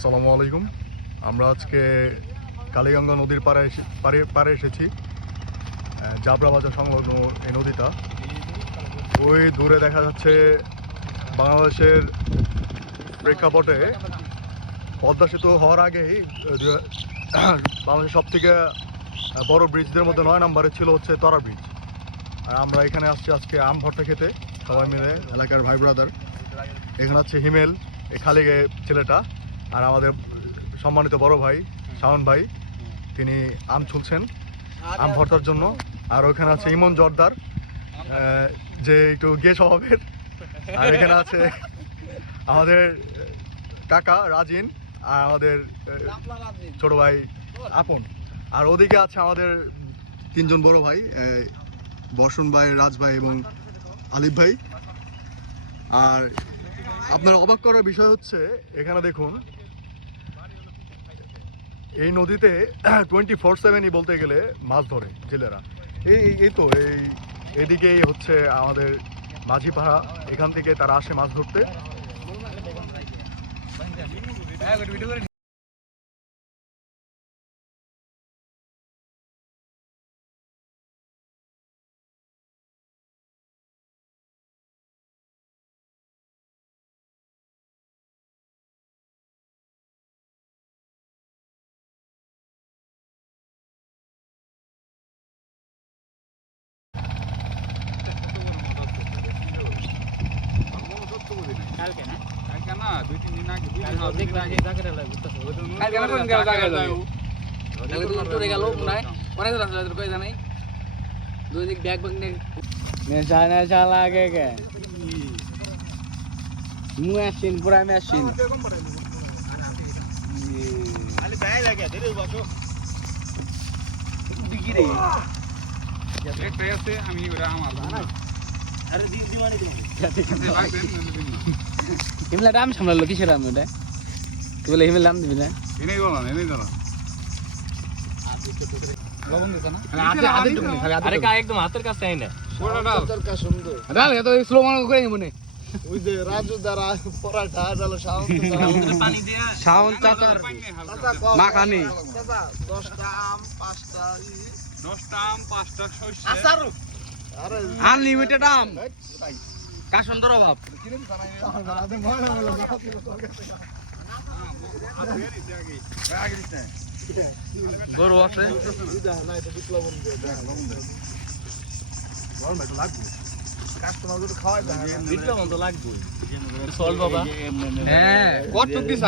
আসসালামু আলাইকুম। আমরা আজকে কালীগঙ্গা নদীর পাড়ে এসেছি। জাবরা বাজার সংলগ্ন এই নদীটা। ওই দূরে দেখা যাচ্ছে বাংলাদেশের প্রেক্ষাপটে পদ্মা সেতু হওয়ার আগেই বাংলাদেশের সব থেকে বড় ব্রিজদের মধ্যে 9 নম্বরে ছিল হচ্ছে তরা ব্রিজ। আর আমরা এখানে আসছি আজকে আম ভর্তা খেতে, সবাই মিলে এলাকার ভাই ব্রাদার। এখানে হচ্ছে হিমেল, এই খালিগে ছেলেটা, আর আমাদের সম্মানিত বড় ভাই শাওন ভাই, তিনি আম ছুলছেন আম ভর্তার জন্য। আর ওখানে আছে ইমন জর্দার, যে একটু গে স্বভাবের। আর এখানে আছে আমাদের কাকা রাজিন, আর আমাদের ছোট ভাই আপন। আর ওদিকে আছে আমাদের 3 জন বড় ভাই, বর্ষণ ভাই, রাজ ভাই এবং আলিফ ভাই। আর আপনার অবাক করার বিষয় হচ্ছে এখানে দেখুন, এই নদীতে 24/7 বলতে গেলে মাছ ধরে জেলেরা। এদিকেই হচ্ছে আমাদের মাঝিপাড়া, এখান থেকে তারা আসে মাছ ধরতে। নেশা লাগে কে মেশিন পুরা মেশিন হিমলা দাম সামলালো কি ছিলাম ওটা তুই বলে হিমেল দাম দিবি না লবণ দিছ না আরে কা একদম হাতের কাছে আই না হাতের কাছে সুন্দর ডাল এত স্লো মান করে নিব নে ওই যে রাজু দ্বারা পরাঠা ডাল শাওন পানি দিয়া শাওন চাচা মাখানি চাচা 10টা আম 5টা 10টা আম 5টা শস্য আচার আরে আনলিমিটেড আম কা সুন্দর অভাব গরু আছে লাগবে হ্যাঁ কত পিস